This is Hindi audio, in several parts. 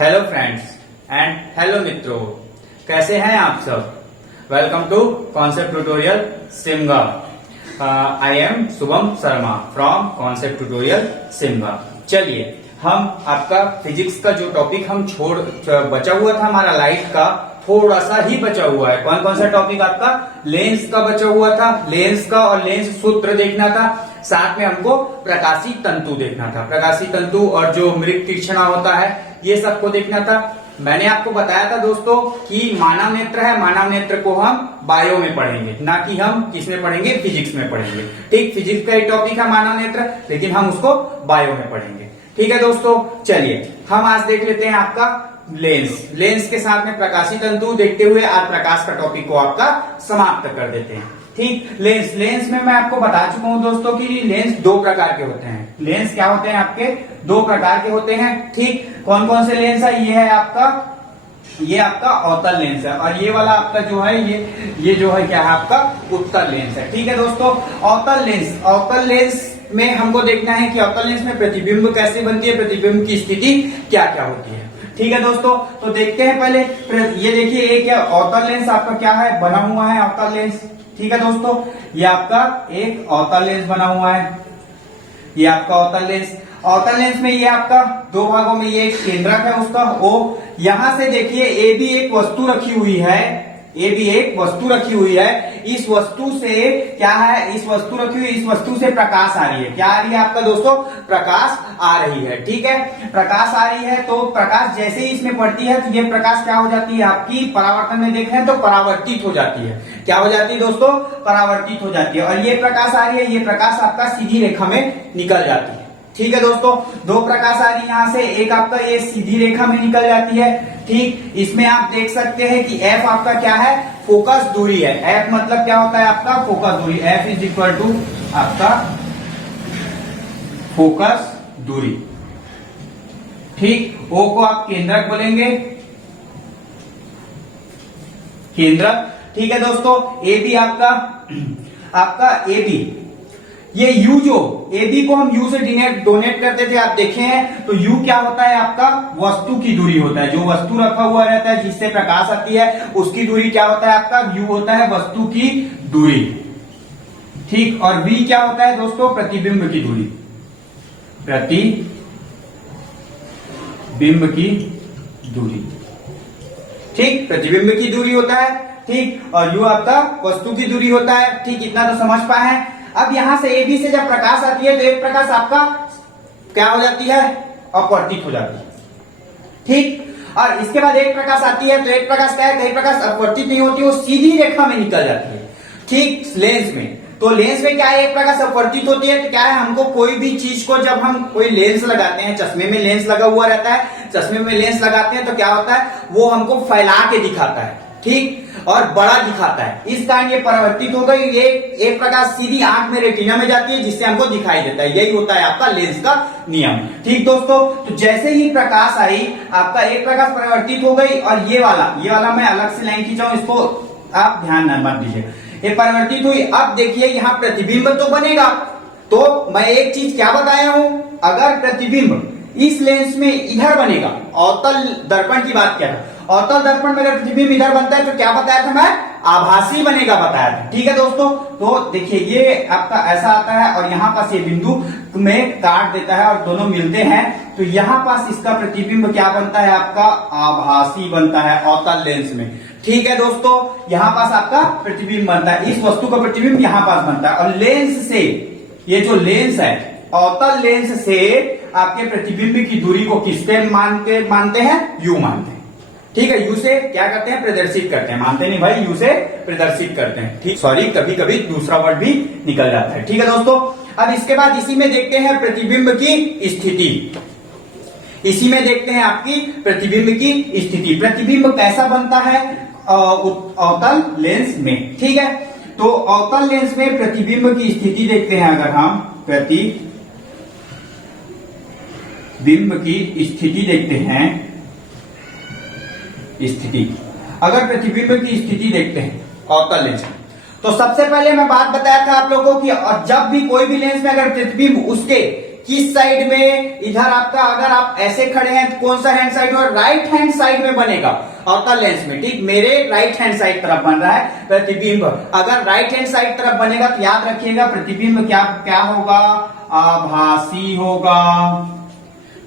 हेलो फ्रेंड्स एंड हेलो मित्रों, कैसे हैं आप सब। Welcome to concept tutorial Simga. I am Shubham Sharma from concept tutorial Simga. चलिए, हम आपका फिजिक्स का जो टॉपिक हम बचा हुआ था हमारा लाइट का, थोड़ा सा ही बचा हुआ है। कौन कौन सा टॉपिक आपका? लेंस का बचा हुआ था, लेंस का और लेंस सूत्र देखना था। साथ में हमको प्रकाशी तंतु देखना था, प्रकाशी तंतु और जो मृग तीक्ष्णा होता है ये सबको देखना था। मैंने आपको बताया था दोस्तों कि मानव नेत्र है, मानव नेत्र को हम बायो में पढ़ेंगे, ना कि हम किसमें पढ़ेंगे, फिजिक्स में पढ़ेंगे। ठीक, फिजिक्स का ही टॉपिक है मानव नेत्र, लेकिन हम उसको बायो में पढ़ेंगे। ठीक है दोस्तों, चलिए हम आज देख लेते हैं आपका लेंस। लेंस के साथ में प्रकाशी तंतु देखते हुए आज प्रकाश का टॉपिक को आपका समाप्त कर देते हैं। ठीक, लेंस लेंस में मैं आपको बता चुका हूं दोस्तों कि लेंस दो प्रकार के होते हैं। लेंस क्या होते हैं आपके? दो प्रकार के होते हैं। ठीक, कौन कौन से लेंस है? ये है आपका, ये आपका अवतल लेंस है, और ये वाला आपका जो है ये जो है क्या है आपका उत्तल लेंस है। ठीक है दोस्तों, अवतल लेंस, अवतल लेंस में हमको देखना है कि अवतल लेंस में प्रतिबिंब कैसे बनती है, प्रतिबिंब की स्थिति क्या क्या होती है। ठीक है दोस्तों, तो देखते हैं पहले। ये देखिए, एक अवतल लेंस आपका क्या है, बना हुआ है अवतल लेंस। ठीक है दोस्तों, ये आपका एक अवतल लेंस बना हुआ है, ये आपका अवतल लेंस। अवतल लेंस में ये आपका दो भागों में ये एक केंद्रक है उसका ओ। यहां से देखिए ए भी एक वस्तु रखी हुई है, ए भी एक वस्तु रखी हुई है। इस वस्तु से क्या है, इस वस्तु रखी हुई, इस वस्तु से प्रकाश आ रही है। क्या आ रही है आपका दोस्तों? प्रकाश आ रही है। ठीक है, प्रकाश आ रही है, तो प्रकाश जैसे ही इसमें पड़ती है तो ये प्रकाश क्या हो जाती है आपकी, परावर्तन में देखें तो परावर्तित हो जाती है। क्या हो जाती है दोस्तों? परावर्तित हो जाती है। और ये प्रकाश आ रही है, ये प्रकाश आपका सीधी रेखा में निकल जाती है। ठीक है दोस्तों, दो प्रकाश आ रही है यहां से, एक आपका ये सीधी रेखा में निकल जाती है। ठीक, इसमें आप देख सकते हैं कि एफ आपका क्या है, फोकस दूरी है। एफ मतलब क्या होता है आपका? फोकस दूरी। एफ इज इक्वल टू आपका फोकस दूरी। ठीक, ओ को आप केंद्रक बोलेंगे, केंद्रक। ठीक है दोस्तों, ए बी आपका ए बी, ये यू जो ए बी को हम यू से डोनेट करते थे, आप देखे हैं तो यू क्या होता है आपका? वस्तु की दूरी होता है। जो वस्तु रखा हुआ रहता है जिससे प्रकाश आती है उसकी दूरी क्या होता है आपका? यू होता है वस्तु की दूरी। ठीक, और वी क्या होता है दोस्तों? प्रतिबिंब की दूरी, प्रतिबिंब की दूरी। ठीक, प्रतिबिंब की दूरी होता है। ठीक, और यू आपका वस्तु की दूरी होता है। ठीक, इतना तो समझ पाए हैं। अब यहां से ए बी से जब प्रकाश आती है तो एक प्रकाश आपका क्या हो जाती है? अपवर्तित हो जाती है। ठीक, और इसके बाद एक प्रकाश आती है तो एक प्रकाश क्या है, कई प्रकाश अपवर्तित नहीं होती, वो सीधी रेखा में निकल जाती है। ठीक, लेंस में तो लेंस में क्या है, एक प्रकाश अपवर्तित होती है। तो क्या है, हमको कोई भी चीज को जब हम कोई लेंस लगाते हैं, चश्मे में लेंस लगा हुआ रहता है, चश्मे में लेंस लगाते हैं तो क्या होता है, वो हमको फैला के दिखाता है। ठीक, और बड़ा दिखाता है। इस कारण ये परावर्तित हो गई, ये एक प्रकाश सीधी आंख में रेटिना में जाती है जिससे हमको दिखाई देता है। यही होता है आपका लेंस का नियम। ठीक दोस्तों, तो जैसे ही प्रकाश आई आपका एक प्रकाश परावर्तित हो गई, और ये वाला मैं अलग से लाइन खींचाऊं, इसको आप ध्यान न मत दीजिए। ये परावर्तित हुई। अब देखिए यहाँ प्रतिबिंब तो बनेगा, तो मैं एक चीज क्या बताया हूं, अगर प्रतिबिंब इस लेंस में इधर बनेगा, अवतल दर्पण की बात किया था, अवतल दर्पण में अगर प्रतिबिंब इधर बनता है तो क्या बताया था मैं? आभासी बनेगा बताया था। ठीक है दोस्तों, तो देखिए ये आपका ऐसा आता है और यहाँ पास ये बिंदु में काट देता है और दोनों मिलते हैं, तो यहाँ पास इसका प्रतिबिंब क्या बनता है आपका? आभासी बनता है अवतल लेंस में। ठीक है दोस्तों, यहाँ पास आपका प्रतिबिंब बनता है, इस वस्तु का प्रतिबिंब यहाँ पास बनता है। और लेंस से, ये जो लेंस है, अवतल लेंस से आपके प्रतिबिंब की दूरी को किससे मानते हैं? यू मानते हैं। ठीक है, यू से क्या करते हैं? प्रदर्शित करते हैं। मानते नहीं भाई, यू से प्रदर्शित करते हैं। ठीक, सॉरी, कभी कभी दूसरा वर्ड भी निकल जाता है। ठीक है दोस्तों, अब इसके बाद इसी में देखते हैं प्रतिबिंब की स्थिति। इसी में देखते हैं आपकी प्रतिबिंब की स्थिति। प्रतिबिंब कैसा बनता है अवतल लेंस में? ठीक है, तो अवतल लेंस में प्रतिबिंब की स्थिति देखते हैं। अगर हम प्रतिबिंब की स्थिति देखते हैं, स्थिति, अगर प्रतिबिंब की स्थिति देखते हैं अवतल लेंस में, तो सबसे पहले मैं बात बताया था आप लोगों को कि जब भी कोई भी लेंस में अगर प्रतिबिंब उसके किस साइड में, इधर आपका अगर आप ऐसे खड़े हैं तो कौन सा हैंड साइड और राइट हैंड साइड में बनेगा अवतल लेंस में। ठीक, मेरे राइट हैंड साइड तरफ बन रहा है प्रतिबिंब। अगर राइट हैंड साइड तरफ बनेगा तो याद रखिएगा प्रतिबिंब क्या क्या होगा, आभासी होगा।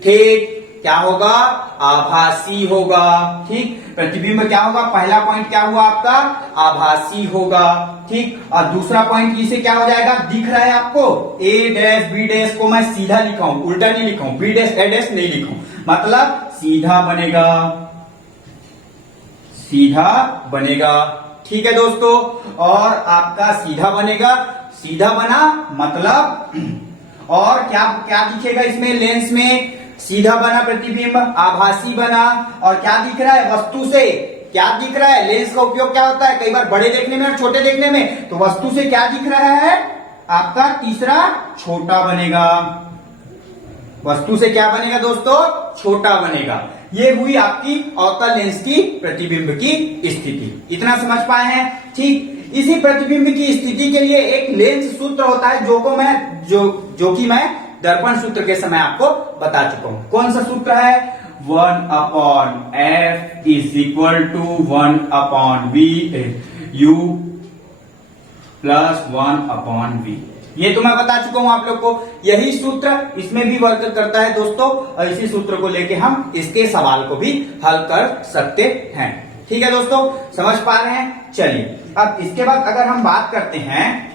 ठीक, क्या होगा, आभासी होगा। ठीक, प्रतिबिंब क्या होगा, पहला पॉइंट क्या हुआ आपका, आभासी होगा। ठीक, और दूसरा पॉइंट इसे क्या हो जाएगा, दिख रहा है आपको, ए डैश बी डैश को मैं सीधा लिखा हूं, उल्टा नहीं लिखा हूं, बी डैश ए डैश नहीं लिखा हूं, मतलब सीधा बनेगा, सीधा बनेगा। ठीक है दोस्तों, और आपका सीधा बनेगा, सीधा बना मतलब, और क्या क्या दिखेगा इसमें, लेंस में सीधा बना प्रतिबिंब, आभासी बना, और क्या दिख रहा है, वस्तु से क्या दिख रहा है। लेंस का उपयोग क्या होता है, कई बार बड़े देखने में और छोटे देखने में, तो वस्तु से क्या दिख रहा है आपका, तीसरा छोटा बनेगा। वस्तु से क्या बनेगा दोस्तों, छोटा बनेगा। ये हुई आपकी अवतल लेंस की प्रतिबिंब की स्थिति। इतना समझ पाए हैं। ठीक, इसी प्रतिबिंब की स्थिति के लिए एक लेंस सूत्र होता है जो कि मैं दर्पण सूत्र के समय आपको बता चुका हूं। कौन सा सूत्र है, 1/f is equal to 1/v u plus 1/v। ये तो मैं बता चुका हूं आप लोग को। यही सूत्र इसमें भी वर्क करता है दोस्तों, और इसी सूत्र को लेके हम इसके सवाल को भी हल कर सकते हैं। ठीक है दोस्तों, समझ पा रहे हैं। चलिए अब इसके बाद अगर हम बात करते हैं,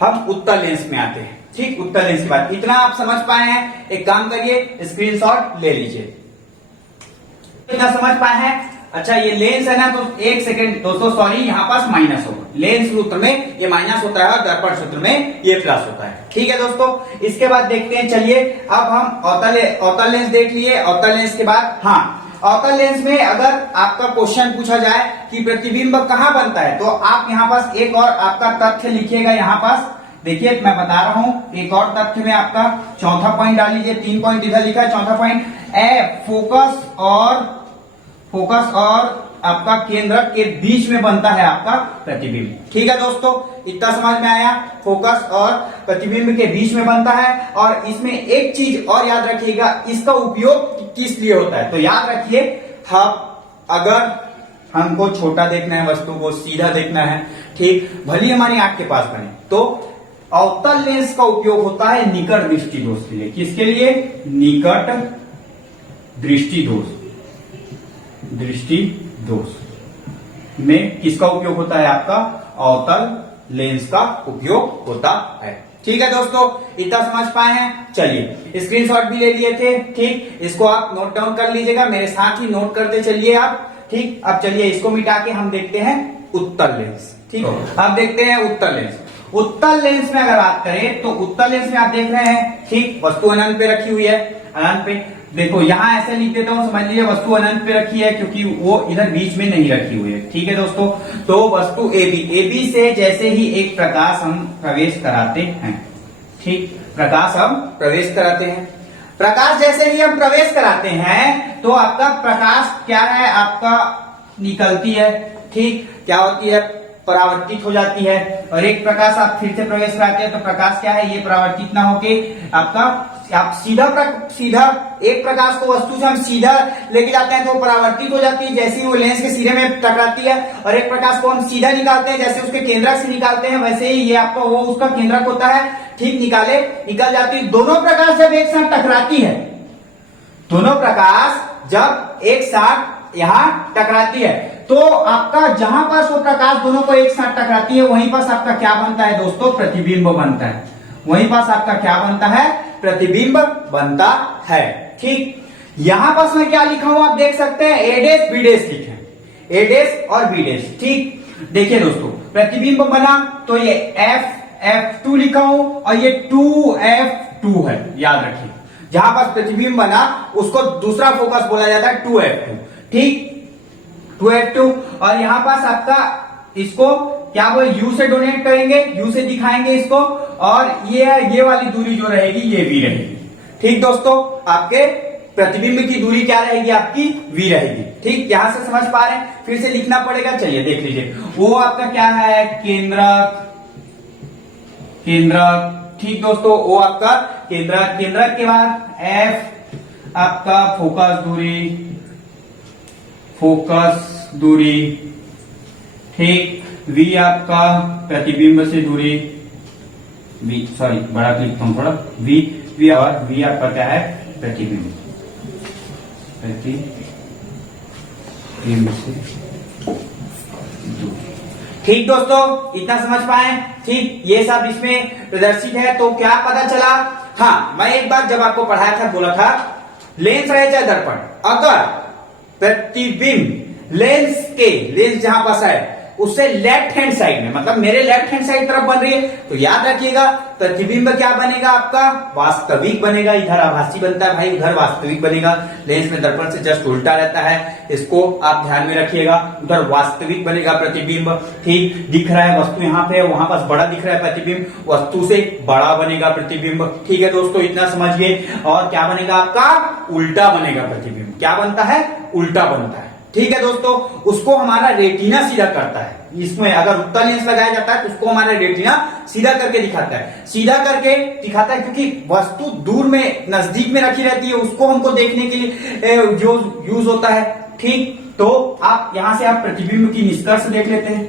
हम उत्तल लेंस में आते हैं। ठीक, उत्तल लेंस के बाद इतना आप समझ पाए हैं, एक काम करिए स्क्रीनशॉट ले लीजिए। इतना समझ पाए हैं। अच्छा, ये लेंस है ना, तो एक सेकेंड दोस्तों, सॉरी यहाँ पास माइनस होगा। लेंस सूत्र में ये माइनस होता है और दर्पण सूत्र में ये प्लस होता है। ठीक है दोस्तों, इसके बाद देखते हैं। चलिए अब हम अवतल लेंस देख लिए। अवतल लेंस के बाद, हाँ, अवतल लेंस में अगर आपका क्वेश्चन पूछा जाए कि प्रतिबिंब कहाँ बनता है, तो आप यहाँ पास एक और आपका तथ्य लिखिएगा। यहाँ पास देखिए मैं बता रहा हूं, एक और तथ्य में आपका चौथा पॉइंट डाल लीजिए। 3 पॉइंट इधर लिखा है, चौथा पॉइंट फोकस और आपका केंद्र के बीच में बनता है आपका प्रतिबिंब। ठीक है दोस्तों, इतना समझ में आया, फोकस और प्रतिबिंब के बीच में बनता है। और इसमें एक चीज और याद रखिएगा, इसका उपयोग किस लिए होता है, तो याद रखिए, अगर हमको छोटा देखना है, वस्तु को सीधा देखना है, ठीक, भली हमारी आंख के पास बने, तो अवतल लेंस का उपयोग होता है निकट दृष्टि दोष के लिए। किसके लिए, निकट दृष्टि दोष में किसका उपयोग होता है, आपका अवतल लेंस का उपयोग होता है। ठीक है दोस्तों, इतना समझ पाए हैं। चलिए स्क्रीनशॉट भी ले लिए थे। ठीक, इसको आप नोट डाउन कर लीजिएगा, मेरे साथ ही नोट करते चलिए आप। ठीक, अब चलिए इसको मिटा के हम देखते हैं उत्तल लेंस। ठीक, अब देखते हैं उत्तल लेंस। उत्तल लेंस में अगर बात करें तो उत्तल लेंस में आप देख रहे हैं, ठीक, वस्तु अनंत पे रखी हुई है, अनंत पे। देखो यहां ऐसे लिख देता हूं, समझ लीजिए वस्तु अनंत पे रखी है, क्योंकि वो इधर बीच में नहीं रखी हुई है। ठीक है दोस्तों, तो वस्तु AB से जैसे ही एक प्रकाश हम प्रवेश कराते हैं, ठीक, प्रकाश हम प्रवेश कराते हैं, प्रकाश जैसे ही हम प्रवेश कराते हैं तो आपका प्रकाश क्या है, आपका निकलती है। ठीक, क्या होती है, परावर्तित हो जाती है। और एक प्रकाश आप फिर से प्रवेश कराते हैं तो प्रकाश क्या है, ये परावर्तित ना होके आपका, आप सीधा एक प्रकाश को वस्तु से हम सीधा लेके जाते हैं तो वो परावर्तित हो जाती है जैसे वो लेंस के सिरे में टकराती है। और एक प्रकाश को हम सीधा निकालते हैं, जैसे उसके केंद्रक से निकालते हैं, वैसे ही ये आपका वो उसका केंद्रक होता है। ठीक, निकल जाती है। दोनों प्रकाश जब एक साथ टकराती है, दोनों प्रकाश जब एक साथ यहाँ टकराती है, तो आपका जहां पास वो प्रकाश दोनों को एक साथ टकराती है, वहीं पास आपका क्या बनता है दोस्तों, प्रतिबिंब बनता है। वहीं पास आपका क्या बनता है, प्रतिबिंब बनता है। ठीक, यहां पास मैं क्या लिखा हूं आप देख सकते हैं, ए डैश बी डैश लिखे, ए डैश और बी डैश। ठीक, देखिए दोस्तों, प्रतिबिंब बना तो ये F2 लिखा हूं और ये 2F2 है, याद रखिए। जहां पास प्रतिबिंब बना उसको दूसरा फोकस बोला जाता है 2F2। ठीक, 2F2, और यहां पास आपका इसको क्या बोले, U से डोनेट करेंगे, U से दिखाएंगे इसको, और ये वाली दूरी जो रहेगी ये V रहेगी। ठीक दोस्तों, आपके प्रतिबिंब की दूरी क्या रहेगी, आपकी V रहेगी। ठीक, यहां से समझ पा रहे हैं, फिर से लिखना पड़ेगा। चलिए देख लीजिए, वो आपका क्या है, केंद्रक। ठीक दोस्तों, वो आपका केंद्रक, केंद्रक के बाद एफ आपका फोकस दूरी, ठीक। वी आपका प्रतिबिंब से दूरी, वी सॉरी बड़ा लिखता हूं थोड़ा, वी और वी आपका क्या है, प्रतिबिंब से दूरी। ठीक दोस्तों, इतना समझ पाए? ठीक, ये सब इसमें प्रदर्शित है। तो क्या पता चला? हाँ, मैं एक बार जब आपको पढ़ाया था, बोला था लेंस रहे चाहे दर्पण, अगर प्रतिबिंब लेंस जहां पास है उससे लेफ्ट हैंड साइड में, मतलब मेरे लेफ्ट हैंड साइड तरफ बन रही है, तो याद रखिएगा प्रतिबिंब क्या बनेगा आपका, वास्तविक बनेगा। इधर आभासी बनता है भाई, उधर वास्तविक बनेगा। लेंस में दर्पण से जस्ट उल्टा रहता है, इसको आप ध्यान में रखिएगा। उधर वास्तविक बनेगा प्रतिबिंब, ठीक। दिख रहा है वस्तु यहाँ पे, वहां पास बड़ा दिख रहा है प्रतिबिंब, वस्तु से बड़ा बनेगा प्रतिबिंब। ठीक है दोस्तों, इतना समझिए। और क्या बनेगा आपका, उल्टा बनेगा प्रतिबिंब। क्या बनता है, उल्टा बनता है। ठीक है दोस्तों, उसको हमारा रेटिना सीधा करता है। इसमें अगर उत्तल लेंस लगाया जाता है तो उसको हमारा रेटिना सीधा करके दिखाता है, सीधा करके दिखाता है, क्योंकि वस्तु दूर में नजदीक में रखी रहती है, उसको हमको देखने के लिए जो यूज होता है। ठीक, तो आप यहां से आप प्रतिबिंब की निष्कर्ष देख लेते हैं।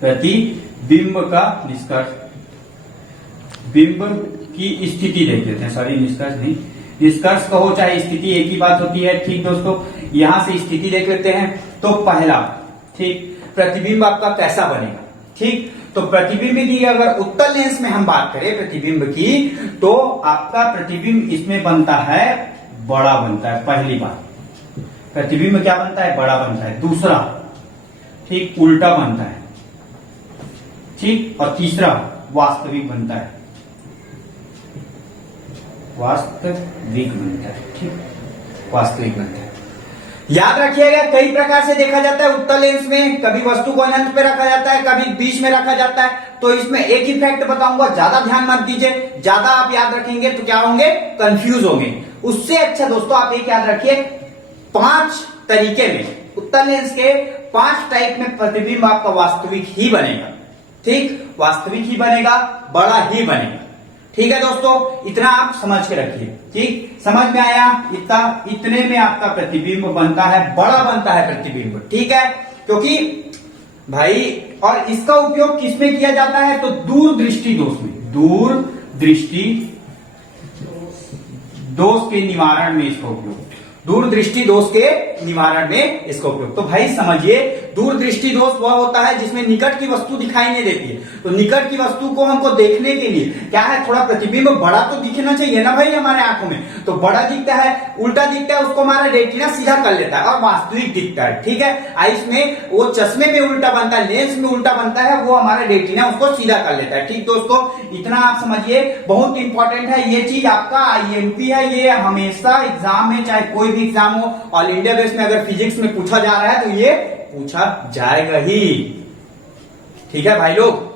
प्रतिबिंब का निष्कर्ष, बिंब की स्थिति देख लेते हैं, सॉरी निष्कर्ष नहीं, निष्कर्ष कहो चाहे स्थिति एक ही बात होती है। ठीक दोस्तों, यहां से स्थिति देख लेते हैं। तो पहला, ठीक, प्रतिबिंब आपका कैसा बनेगा। ठीक, तो प्रतिबिंब की अगर उत्तल लेंस में हम बात करें प्रतिबिंब की, तो आपका प्रतिबिंब इसमें बनता है, बड़ा बनता है। पहली बात, प्रतिबिंब क्या बनता है, बड़ा बनता है। दूसरा, ठीक, उल्टा बनता है। ठीक, और तीसरा वास्तविक बनता है, वास्तविक बनता है। ठीक, वास्तविक बनता है। याद रखिएगा, कई प्रकार से देखा जाता है उत्तल लेंस में। कभी वस्तु को अनंत पे रखा जाता है, कभी बीच में रखा जाता है। तो इसमें एक ही फैक्ट बताऊंगा, ज्यादा ध्यान मत दीजिए। ज्यादा आप याद रखेंगे तो क्या होंगे, कंफ्यूज होंगे। उससे अच्छा दोस्तों आप एक याद रखिए, 5 तरीके में उत्तल लेंस के 5 टाइप में प्रतिबिंब आपका वास्तविक ही बनेगा। ठीक, वास्तविक ही बनेगा, बड़ा ही बनेगा। ठीक है दोस्तों, इतना आप समझ के रखिए। ठीक, समझ में आया? इतने में आपका प्रतिबिंब बनता है, बड़ा बनता है प्रतिबिंब। ठीक है, क्योंकि भाई, और इसका उपयोग किसमें किया जाता है, तो दूरदृष्टि दोष में, दूरदृष्टि दोष के निवारण में इसका उपयोग, दूरदृष्टि दोष के निवारण में इसका उपयोग। तो भाई समझिए, दूरदृष्टि दोष वह होता है जिसमें निकट की वस्तु दिखाई नहीं देती है। तो निकट की वस्तु को हमको देखने के लिए क्या है, थोड़ा प्रतिबिंब बड़ा तो दिखना चाहिए ना भाई हमारे आंखों में। तो बड़ा दिखता है, उल्टा दिखता है, उसको हमारा रेटिना सीधा कर लेता है और वास्तविक दिखता है। ठीक है, आइस में वो चश्मे में उल्टा बनता है, लेंस में उल्टा बनता है, वो हमारा रेटिना उसको सीधा कर लेता है। ठीक दोस्तों, इतना आप समझिए, बहुत इंपॉर्टेंट है ये चीज। आपका IMP है, ये हमेशा एग्जाम में, चाहे कोई भी एग्जाम हो, ऑल इंडिया बेस में अगर फिजिक्स में पूछा जा रहा है तो ये पूछा जाएगा ही। ठीक है भाई लोग,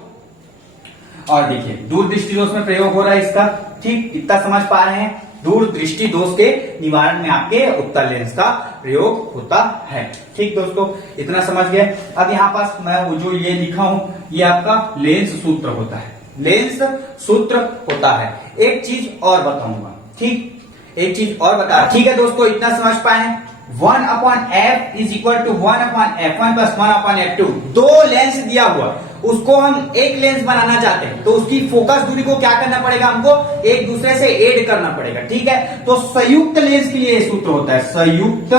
और देखिए दूरदृष्टि दोष में प्रयोग हो रहा है इसका। ठीक, इतना समझ पा रहे हैं, दूरदृष्टि दोष के निवारण में आपके उत्तल लेंस का प्रयोग होता है। ठीक दोस्तों, इतना समझ गए। अब यहाँ पास मैं जो ये लिखा हूं, ये आपका लेंस सूत्र होता है, लेंस सूत्र होता है। एक चीज और बताऊंगा, ठीक, एक चीज और बता। ठीक है दोस्तों, इतना समझ पाए, 1/f is equal to 1/f1 plus 1/f2। 2 lens दिया हुआ, उसको हम एक लेंस बनाना चाहते हैं, तो उसकी फोकस दूरी को क्या करना पड़ेगा, हमको एक दूसरे से ऐड करना पड़ेगा। ठीक है, तो संयुक्त लेंस के लिए सूत्र होता है, संयुक्त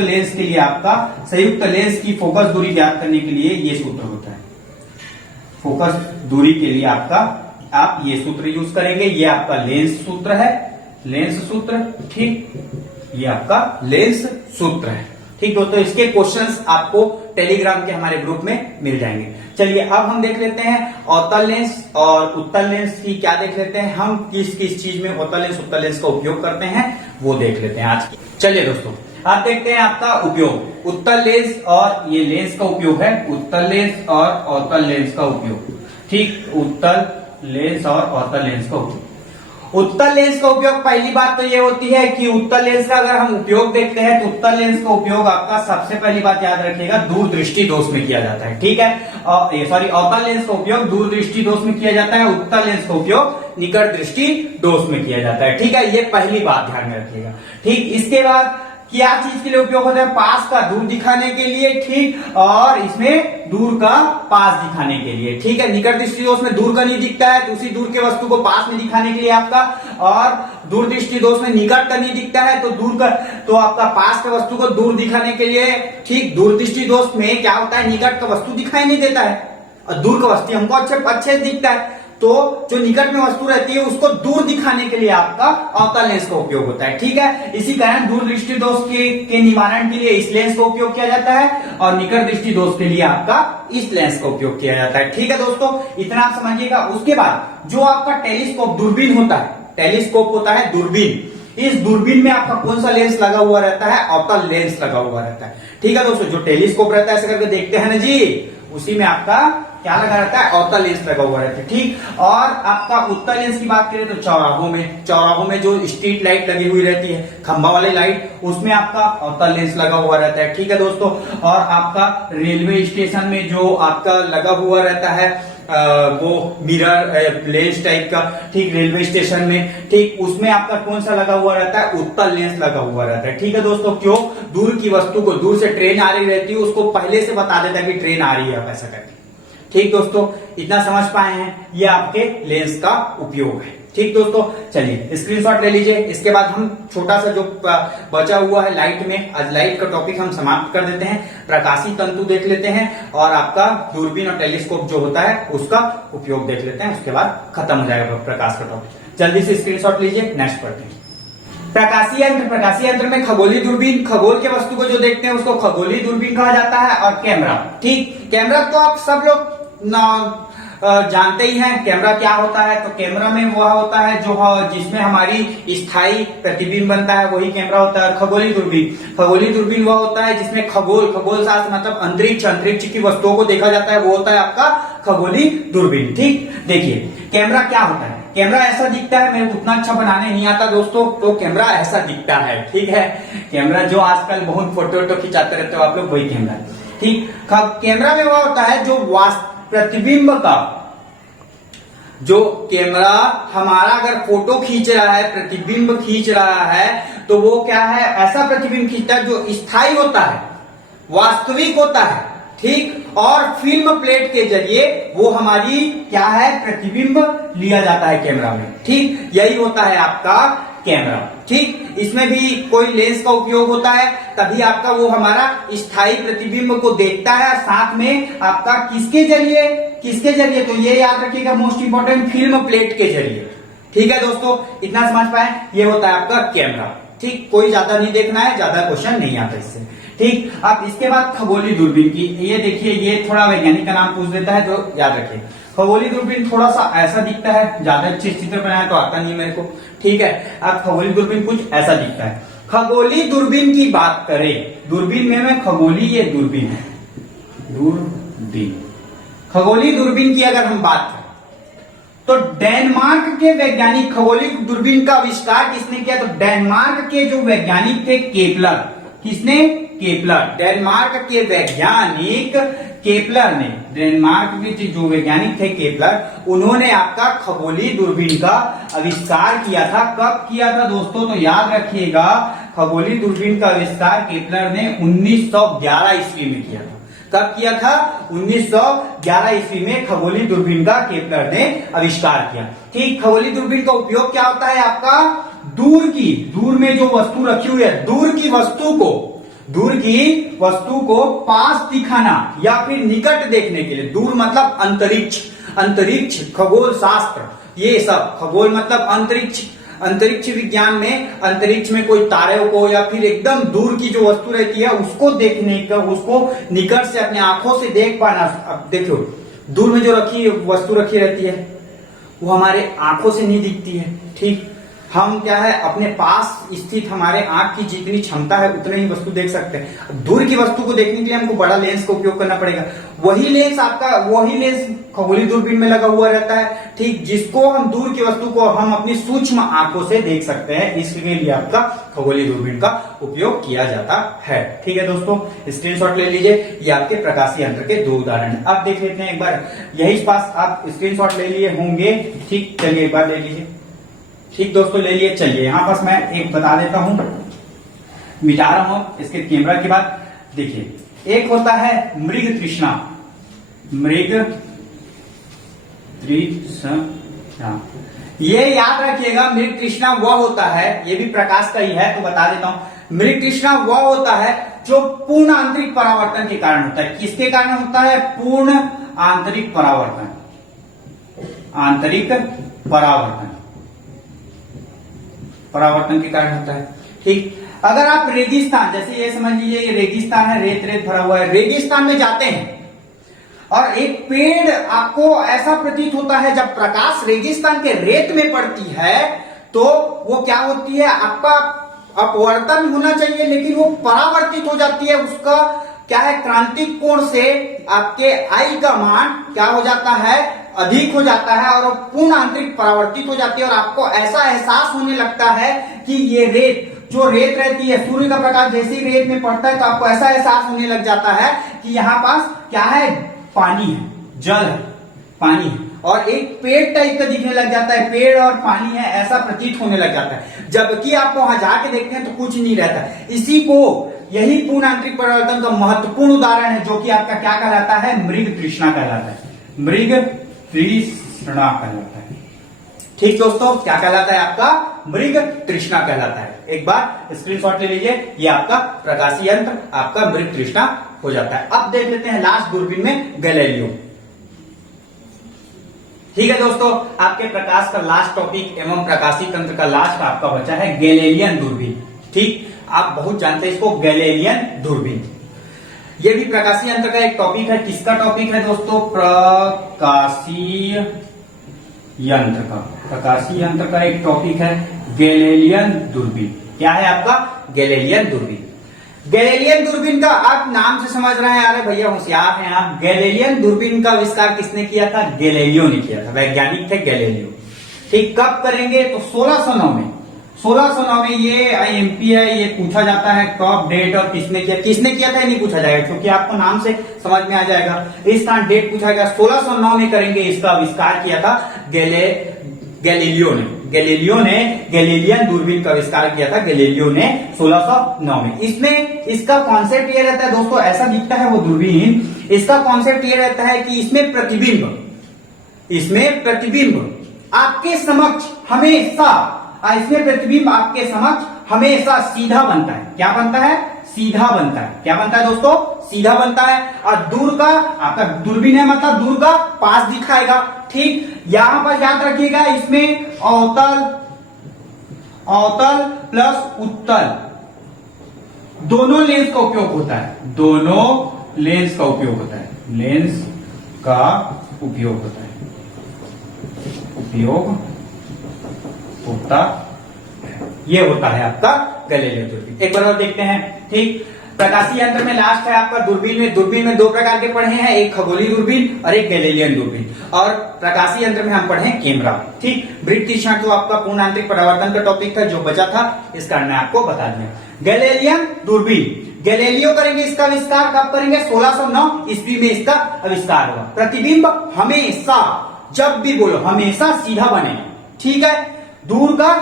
लेंस के लिए आपका, संयुक्त लेंस की फोकस दूरी ज्ञात करने के लिए ये सूत्र होता है। फोकस दूरी के लिए आपका आप ये सूत्र यूज करेंगे। ये आपका लेंस सूत्र है, लेंस सूत्र। ठीक, ये आपका लेंस सूत्र है। ठीक दोस्तों, इसके क्वेश्चंस आपको टेलीग्राम के हमारे ग्रुप में मिल जाएंगे। चलिए अब हम देख लेते हैं अवतल लेंस और उत्तल लेंस की, क्या देख लेते हैं हम, किस किस चीज में अवतल लेंस उत्तल लेंस का उपयोग करते हैं वो देख लेते हैं आज की। चलिए दोस्तों, आप देखते हैं आपका उपयोग, उत्तल लेंस और ये लेंस का उपयोग है, उत्तल लेंस और अवतल लेंस का उपयोग। ठीक, उत्तल लेंस और अवतल लेंस का उपयोग। उत्तल लेंस का उपयोग, पहली बात तो ये होती है कि उत्तल लेंस का अगर हम उपयोग देखते हैं तो उत्तल लेंस का उपयोग आपका सबसे पहली बात याद रखिएगा दूरदृष्टि दोष में किया जाता है, ठीक है। सॉरी, अवतल लेंस का उपयोग दूरदृष्टि दोष में किया जाता है, उत्तल लेंस का उपयोग निकट दृष्टि दोष में किया जाता है, ठीक है। ये पहली बात ध्यान में रखिएगा, ठीक। इसके बाद क्या चीज के लिए उपयोग होता है? पास का दूर दिखाने के लिए, ठीक, और इसमें दूर का पास दिखाने के लिए, ठीक है। निकट दृष्टि दोष में दूर का नहीं दिखता है, दूसरी दूर के वस्तु को पास में दिखाने के लिए आपका, और दूर दृष्टि दोष में निकट का नहीं दिखता है तो दूर का, तो आपका पास के वस्तु को दूर दिखाने के लिए, ठीक। दूर दृष्टि दोष में क्या होता है? निकट का वस्तु दिखाई नहीं देता है और दूर का वस्तु हमको अच्छे दिखता है, तो जो निकट में वस्तु रहती है उसको दूर दिखाने के लिए आपका अवतल लेंस का उपयोग होता है, ठीक है। इसी कारण दूर दृष्टि दोष के निवारण के लिए इस लेंस का उपयोग किया जाता है और निकट दृष्टि दोष के लिए आपका इस लेंस का उपयोग किया जाता है, ठीक है दोस्तों। इतना आप समझिएगा। उसके बाद जो आपका टेलीस्कोप दूरबीन होता है, टेलीस्कोप होता है दूरबीन, इस दूरबीन में आपका कौन सा लेंस लगा हुआ रहता है? अवतल लेंस लगा हुआ रहता है, ठीक है दोस्तों। जो टेलीस्कोप रहता है ऐसे करके देखते हैं ना जी, उसी में आपका क्या लगा रहता है? अवतल लेंस लगा हुआ रहता है, ठीक। और आपका उत्तल लेंस की बात करें तो चौराहों में जो स्ट्रीट लाइट लगी हुई रहती है, खंभा वाली लाइट, उसमें आपका अवतल लेंस लगा हुआ रहता है, ठीक है दोस्तों। और आपका रेलवे स्टेशन में जो आपका लगा हुआ रहता है वो मिरर लेंस टाइप का, ठीक, रेलवे स्टेशन में, ठीक, उसमें आपका कौन सा लगा हुआ रहता है? उत्तल लेंस लगा हुआ रहता है, ठीक है दोस्तों। क्यों? दूर की वस्तु को, दूर से ट्रेन आ रही रहती है उसको पहले से बता देता है कि ट्रेन आ रही है, आप ऐसा करके, ठीक दोस्तों। इतना समझ पाए हैं? ये आपके लेंस का उपयोग है, ठीक दोस्तों। चलिए स्क्रीनशॉट ले लीजिए। इसके बाद हम छोटा सा जो बचा हुआ है लाइट में, आज लाइट का टॉपिक हम समाप्त कर देते हैं, प्रकाशी तंतु देख लेते हैं और आपका दूरबीन और टेलीस्कोप जो होता है उसका उपयोग देख लेते हैं। उसके बाद खत्म हो जाएगा प्रकाश का टॉपिक। जल्दी से स्क्रीनशॉट लीजिए, नेक्स्ट पढ़ते हैं। प्रकाशीय यंत्र में खगोलीय दूरबीन, खगोल के वस्तु को जो देखते हैं उसको खगोलीय दूरबीन कहा जाता है। और कैमरा, ठीक, कैमरा तो आप सब लोग जानते ही हैं कैमरा क्या होता है। तो कैमरा में वह होता है जो जिसमें हमारी स्थायी प्रतिबिंब बनता है, वही कैमरा होता है। खगोलीय दूरबीन वह होता है जिसमें खगोल शास्त्र मतलब अंतरिक्ष की वस्तुओं को देखा जाता है, वो होता है आपका खगोलीय दूरबीन, ठीक। देखिए कैमरा क्या होता है? कैमरा ऐसा दिखता है, मेरे को उतना अच्छा बनाने नहीं आता दोस्तों, तो कैमरा ऐसा दिखता है, ठीक है। कैमरा जो आजकल बहुत फोटो खिंचाते रहते हो आप लोग, वही कैमरा, ठीक। कैमरा में वह होता है जो प्रतिबिंब का, जो कैमरा हमारा अगर फोटो खींच रहा है, प्रतिबिंब खींच रहा है, तो वो क्या है? ऐसा प्रतिबिंब खींचता है जो स्थायी होता है, वास्तविक होता है, ठीक। और फिल्म प्लेट के जरिए वो हमारी क्या है? प्रतिबिंब लिया जाता है कैमरा में, ठीक। यही होता है आपका कैमरा, ठीक। इसमें भी कोई लेंस का उपयोग होता है, तभी आपका वो हमारा स्थायी प्रतिबिंब को देखता है। साथ में आपका किसके जरिए? तो ये याद रखिएगा, मोस्ट इंपोर्टेंट, फिल्म प्लेट के जरिए, ठीक है दोस्तों। इतना समझ पाए? ये होता है आपका कैमरा, ठीक। कोई ज्यादा नहीं देखना है, ज्यादा क्वेश्चन नहीं आता इससे, ठीक। अब इसके बाद खगोलीय दूरबीन की, ये देखिए, ये थोड़ा वैज्ञानिक का नाम पूछ देता है तो याद रखिए। खगोलीय दूरबीन थोड़ा सा ऐसा दिखता है, ज्यादा अच्छे चित्र बनाया तो आता नहीं मेरे को, ठीक है। अब खगोलीय दूरबीन कुछ ऐसा दिखता है। खगोलीय दूरबीन की बात करें, दूरबीन में खगोलीय दूरबीन है, दूरबीन, खगोलीय दूरबीन की अगर हम बात करें तो डेनमार्क के वैज्ञानिक, खगोलीय दूरबीन का आविष्कार किसने किया? तो डेनमार्क के जो वैज्ञानिक थे केपलर, किसने? केपलर, डेनमार्क के वैज्ञानिक केपलर ने, डेनमार्क के जो वैज्ञानिक थे केपलर, उन्होंने आपका खगोलीय दूरबीन का आविष्कार किया था। कब किया था दोस्तों? तो याद रखिएगा, खगोलीय दूरबीन का आविष्कार केपलर ने 1911 ईस्वी में किया था। कब किया था? 1911 ईस्वी में खगोलीय दूरबीन का केपलर ने आविष्कार किया, ठीक। खगोलीय दूरबीन का उपयोग क्या होता है आपका? दूर में जो वस्तु रखी हुई है, दूर की वस्तु को पास दिखाना या फिर निकट देखने के लिए। दूर मतलब अंतरिक्ष, खगोल शास्त्र, ये सब, खगोल मतलब अंतरिक्ष विज्ञान में अंतरिक्ष में कोई तारे को या फिर एकदम दूर की जो वस्तु रहती है उसको देखने का, उसको निकट से अपने आंखों से देख पाना। अब देखो, दूर में जो वस्तु रखी रहती है वो हमारे आंखों से नहीं दिखती है, ठीक। हम क्या है अपने पास स्थित हमारे आंख की जितनी क्षमता है उतने ही वस्तु देख सकते हैं। दूर की वस्तु को देखने के लिए हमको बड़ा लेंस का उपयोग करना पड़ेगा। वही लेंस खगोलीय दूरबीन में लगा हुआ रहता है, ठीक, जिसको हम दूर की वस्तु को हम अपनी सूक्ष्म आंखों से देख सकते हैं। इसके लिए आपका खगोलीय दूरबीन का उपयोग किया जाता है। ठीक है दोस्तों, स्क्रीनशॉट ले लीजिए। ये आपके प्रकाशीय यंत्र के दो उदाहरण। अब देख लेते हैं एक बार, यही पास आप स्क्रीनशॉट ले लिए होंगे। ठीक, चलिए एक बार ले लीजिए। ठीक दोस्तों, ले लिए। चलिए यहां पास मैं एक बता देता हूं, मिटा रहा हूं इसके कैमरा के बाद। देखिए, एक होता है मृग तृष्णा। मृग तृष्णा, ये याद रखिएगा, मृग तृष्णा वह होता है, ये भी प्रकाश का ही है तो बता देता हूं। मृग तृष्णा वह होता है जो पूर्ण आंतरिक परावर्तन के कारण होता है। किसके कारण होता है? पूर्ण आंतरिक परावर्तन। आंतरिक परावर्तन के कारण होता है। ठीक, अगर आप रेगिस्तान, जैसे ये समझ लीजिए ये रेगिस्तान है, रेत रेत भरा हुआ है, रेगिस्तान में जाते हैं और एक पेड़ आपको ऐसा प्रतीत होता है, जब प्रकाश रेगिस्तान के रेत में पड़ती है तो वो क्या होती है, आपका अपवर्तन होना चाहिए लेकिन वो परावर्तित हो जाती है। उसका क्या है, क्रांतिक कोण से आपके आई का मान क्या हो जाता है, अधिक हो जाता है और पूर्ण आंतरिक परावर्तित हो जाती है और आपको ऐसा एहसास होने लगता है कि ये रेत, जो रेत रहती है, सूर्य का प्रकाश जैसे ही रेत में पड़ता है तो आपको ऐसा एहसास होने लग जाता है कि यहाँ पास क्या है, पानी है, जल है, पानी है और एक पेड़ टाइप का दिखने लग जाता है। पेड़ और पानी है ऐसा प्रतीत होने लग जाता है, जबकि आप वहां जाके देखते हैं तो कुछ नहीं रहता। इसी को, यही पूर्ण आंतरिक परिवर्तन का महत्वपूर्ण उदाहरण है, जो कि आपका क्या कहलाता है, मृग तृष्णा कहलाता है। मृग तृष्णा कहलाता है। ठीक दोस्तों, क्या कहलाता है आपका, मृग तृष्णा कहलाता है। एक बार स्क्रीनशॉट ले लीजिए, ये आपका प्रकाशीय यंत्र आपका मृग तृष्णा हो जाता है। अब देख लेते हैं लास्ट दूरबीन में गैलीलियो। ठीक है दोस्तों, आपके प्रकाश का लास्ट टॉपिक एवं प्रकाशीय तंत्र का लास्ट आपका बचा है गैलीलियन दूरबीन। ठीक, आप बहुत जानते हैं इसको, गैलीलियन दूरबीन। ये भी प्रकाशीय यंत्र का एक टॉपिक है। किसका टॉपिक है दोस्तों, प्रकाशीय यंत्र का। प्रकाशीय यंत्र का एक टॉपिक है गैलीलियन दूरबीन। क्या है आपका, गैलीलियन दूरबीन। गैलीलियन दूरबीन का आप नाम से समझ रहे हैं, अरे भैया होशियार हैं आप। गैलीलियन दूरबीन का आविष्कार किसने किया था, गैलीलियो ने किया था, वैज्ञानिक थे गैलीलियो। ठीक, कब करेंगे तो 1609 में। 1609 में ये आईएमपी है, ये पूछा जाता है कब, डेट और किसने किया था ये नहीं पूछा जाएगा, क्योंकि आपको नाम से समझ में आ जाएगा। इस कारण डेट पूछा गया, 1609 में करेंगे। इसका आविष्कार किया था गैलीलियो ने। गैलीलियन दूरबीन का आविष्कार किया था गैलीलियो ने 1609 में। इसमें इसका कॉन्सेप्ट ये रहता है दोस्तों, ऐसा दिखता है वो दूरबीन, इसका कॉन्सेप्ट ये रहता है कि इसमें प्रतिबिंब आपके समक्ष हमेशा, इसमें प्रतिबिंब आपके समक्ष हमेशा सीधा बनता है। क्या बनता है, सीधा बनता है। क्या बनता है दोस्तों, सीधा बनता है। और दूर का आपका दूरबीन है, मतलब दूर का पास दिखाएगा। ठीक, यहां पर याद रखिएगा, इसमें अवतल प्लस उत्तल दोनों लेंस का उपयोग होता है। दोनों लेंस का उपयोग होता है। लेंस का उपयोग होता है, उपयोग होता है। ये होता है आपका गैलीलियो दूरबीन। एक बार और देखते हैं। ठीक, प्रकाशीय यंत्र में लास्ट है आपका दूरबीन में दो प्रकार के पढ़े हैं, एक खगोलीय दूरबीन और एक गैलीलियन दूरबीन। और प्रकाशीय यंत्र में हम पढ़े कैमरा। ठीक, मृग तृष्णा तो आपका पूर्ण आंतरिक परावर्तन का टॉपिक था जो बचा था, इस कारण मैं आपको बता दिया। गैलीलियन दूरबीन, गैलीलियो करेंगे इसका आविष्कार, कब करेंगे, 1609 ईस्वी में इसका आविष्कार हुआ। प्रतिबिंब हमेशा, जब भी बोलो हमेशा सीधा बने। ठीक है, दूर का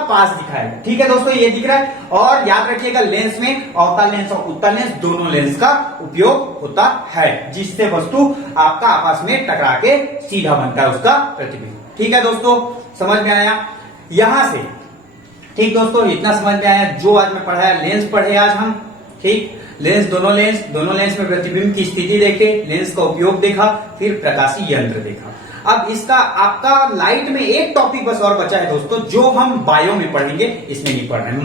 पास दिखाएगा। ठीक है दोस्तों, ये दिख रहा है। और याद रखिएगा, लेंस में अवतल लेंस और उत्तल लेंस दोनों लेंस का उपयोग होता है, जिससे वस्तु आपका आपस में टकरा के सीधा बनता है उसका प्रतिबिंब। ठीक है दोस्तों, समझ में आया यहां से। ठीक दोस्तों, इतना समझ में आया जो आज मैं पढ़ाया। लेंस पढ़े आज हम। ठीक, दोनों लेंस में प्रतिबिंब की स्थिति देखे, लेंस का उपयोग देखा, फिर प्रकाशीय यंत्र देखा। अब इसका आपका लाइट में एक टॉपिक बस और बचा है दोस्तों, जो हम बायो में पढ़ेंगे, इसमें नहीं पढ़ रहे हैं।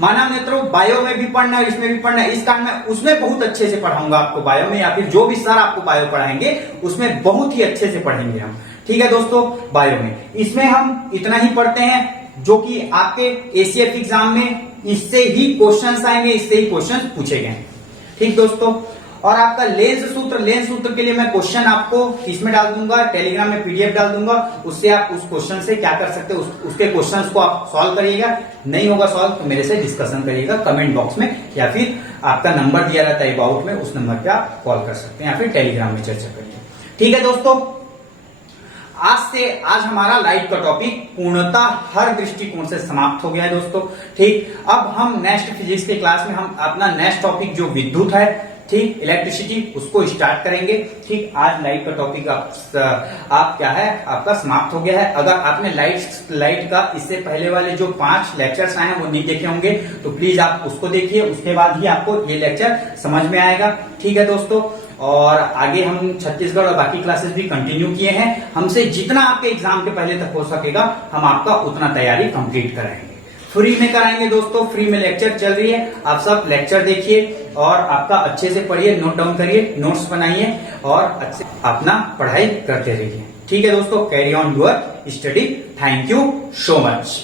मानव नेत्रों बायो में भी पढ़ना है, इसमें भी पढ़ना है। इस कारण मैं उसमें बहुत अच्छे से पढ़ाऊंगा आपको बायो में, या फिर जो भी सर आपको बायो पढ़ाएंगे उसमें बहुत ही अच्छे से पढ़ेंगे हम। ठीक है दोस्तों, बायो में इसमें हम इतना ही पढ़ते हैं जो कि आपके एसीएफ एग्जाम में इससे ही क्वेश्चंस आएंगे, इससे ही क्वेश्चन पूछे गए। ठीक दोस्तों, और आपका लेंस सूत्र के लिए मैं क्वेश्चन आपको इसमें डाल दूंगा, टेलीग्राम में पीडीएफ डाल दूंगा, उससे आप उस क्वेश्चन से क्या कर सकते हो, उसके क्वेश्चंस को आप सॉल्व करिएगा। नहीं होगा सॉल्व तो मेरे से डिस्कशन करिएगा कमेंट बॉक्स में, या फिर आपका नंबर दिया रहता है अबाउट में, उस नंबर पे आप कॉल कर सकते हैं या फिर टेलीग्राम में चर्चा करिए। ठीक है दोस्तों, आज हमारा लाइफ का टॉपिक पूर्णतः हर दृष्टिकोण से समाप्त हो गया है दोस्तों। ठीक, अब हम नेक्स्ट फिजिक्स के क्लास में हम अपना नेक्स्ट टॉपिक जो विद्युत है, ठीक, इलेक्ट्रिसिटी, उसको स्टार्ट करेंगे। ठीक, आज लाइट का टॉपिक आप क्या है आपका समाप्त हो गया है। अगर आपने लाइट का इससे पहले वाले जो 5 लेक्चर्स आए हैं वो नहीं देखे होंगे तो प्लीज आप उसको देखिए, उसके बाद ही आपको ये लेक्चर समझ में आएगा। ठीक है दोस्तों, और आगे हम छत्तीसगढ़ और बाकी क्लासेस भी कंटिन्यू किए हैं। हमसे जितना आपके एग्जाम के पहले तक हो सकेगा हम आपका उतना तैयारी कंप्लीट कराएंगे, फ्री में कराएंगे दोस्तों। फ्री में लेक्चर चल रही है, आप सब लेक्चर देखिए और आपका अच्छे से पढ़िए, नोट डाउन करिए, नोट्स बनाइए और अच्छे अपना पढ़ाई करते रहिए। ठीक है दोस्तों, carry on your study. Thank you so much.